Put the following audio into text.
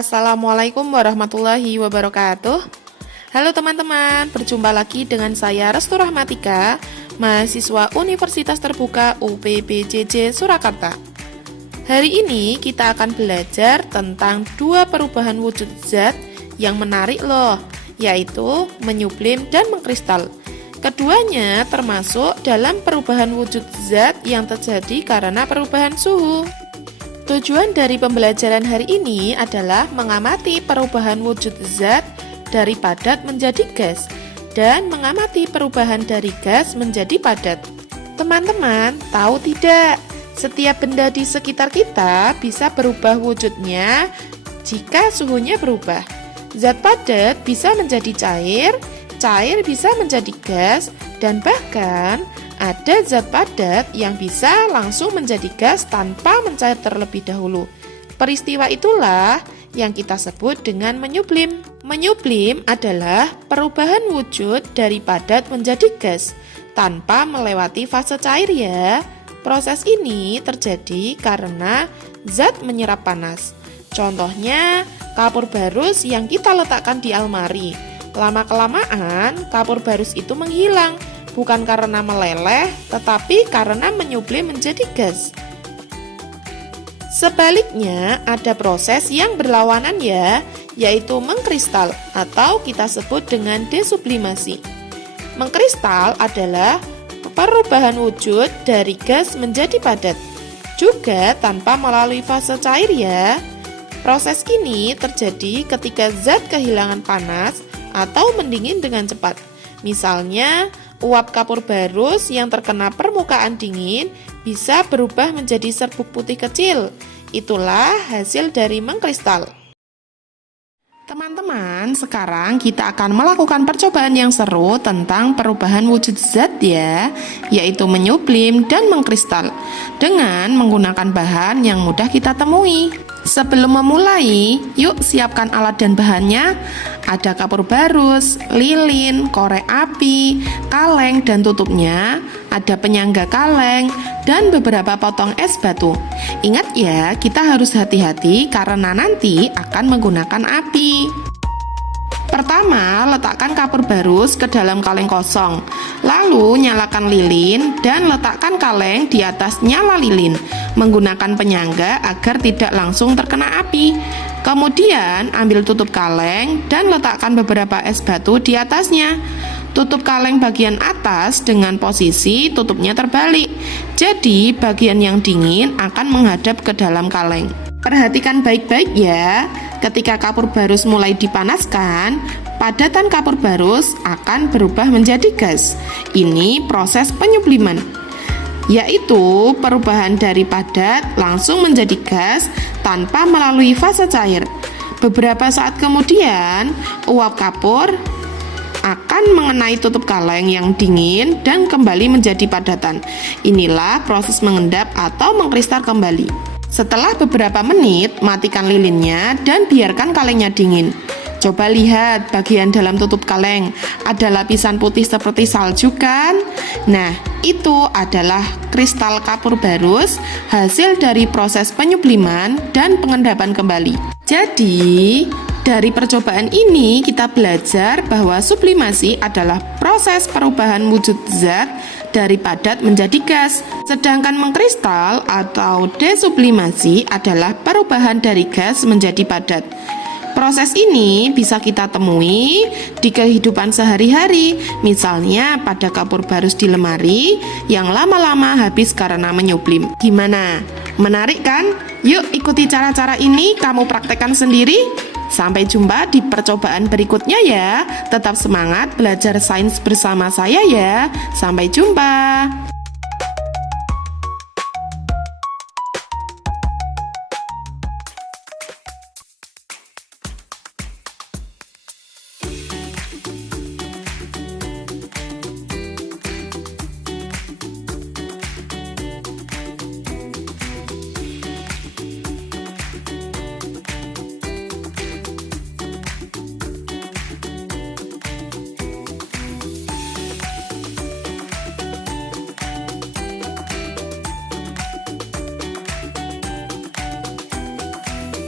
Assalamualaikum warahmatullahi wabarakatuh. Halo teman-teman, berjumpa lagi dengan saya Restu Rahmatika, mahasiswa Universitas Terbuka UPBJJ Surakarta. Hari ini kita akan belajar tentang dua perubahan wujud zat yang menarik loh, yaitu menyublim dan mengkristal. Keduanya termasuk dalam perubahan wujud zat yang terjadi karena perubahan suhu. Tujuan dari pembelajaran hari ini adalah mengamati perubahan wujud zat dari padat menjadi gas dan mengamati perubahan dari gas menjadi padat. Teman-teman, tahu tidak? Setiap benda di sekitar kita bisa berubah wujudnya jika suhunya berubah. Zat padat bisa menjadi cair, cair bisa menjadi gas, dan bahkan ada zat padat yang bisa langsung menjadi gas tanpa mencair terlebih dahulu. Peristiwa itulah yang kita sebut dengan menyublim. Menyublim adalah perubahan wujud dari padat menjadi gas tanpa melewati fase cair ya. Proses ini terjadi karena zat menyerap panas. Contohnya kapur barus yang kita letakkan di almari. Lama-kelamaan kapur barus itu menghilang. Bukan karena meleleh, tetapi karena menyublim menjadi gas. Sebaliknya, ada proses yang berlawanan ya, yaitu mengkristal atau kita sebut dengan desublimasi. Mengkristal adalah perubahan wujud dari gas menjadi padat, juga tanpa melalui fase cair ya. Proses ini terjadi ketika zat kehilangan panas atau mendingin dengan cepat. Misalnya, uap kapur barus yang terkena permukaan dingin bisa berubah menjadi serbuk putih kecil. Itulah hasil dari mengkristal. Teman-teman, sekarang kita akan melakukan percobaan yang seru tentang perubahan wujud zat ya, yaitu menyublim dan mengkristal dengan menggunakan bahan yang mudah kita temui. Sebelum memulai, yuk siapkan alat dan bahannya. Ada kapur barus, lilin, korek api, kaleng dan tutupnya, ada penyangga kaleng, dan beberapa potong es batu. Ingat ya, kita harus hati-hati karena nanti akan menggunakan api. Pertama, letakkan kapur barus ke dalam kaleng kosong. Lalu, nyalakan lilin dan letakkan kaleng di atas nyala lilin menggunakan penyangga agar tidak langsung terkena api. Kemudian, ambil tutup kaleng dan letakkan beberapa es batu di atasnya. Tutup kaleng bagian atas dengan posisi tutupnya terbalik. Jadi, bagian yang dingin akan menghadap ke dalam kaleng. Perhatikan baik-baik ya. Ketika kapur barus mulai dipanaskan, padatan kapur barus akan berubah menjadi gas. Ini proses penyubliman, yaitu perubahan dari padat langsung menjadi gas tanpa melalui fase cair. Beberapa saat kemudian, uap kapur akan mengenai tutup kaleng yang dingin dan kembali menjadi padatan. Inilah proses mengendap atau mengkristal kembali. Setelah beberapa menit, matikan lilinnya dan biarkan kalengnya dingin. Coba lihat bagian dalam tutup kaleng, ada lapisan putih seperti salju kan? Nah, itu adalah kristal kapur barus, hasil dari proses penyubliman dan pengendapan kembali. Jadi, dari percobaan ini kita belajar bahwa sublimasi adalah proses perubahan wujud zat dari padat menjadi gas, sedangkan mengkristal atau desublimasi adalah perubahan dari gas menjadi padat. Proses ini bisa kita temui di kehidupan sehari-hari, misalnya pada kapur barus di lemari yang lama-lama habis karena menyublim. Gimana? Menarik kan? Yuk ikuti cara-cara ini, kamu praktekkan sendiri. Sampai jumpa di percobaan berikutnya ya. Tetap semangat belajar sains bersama saya ya. Sampai jumpa.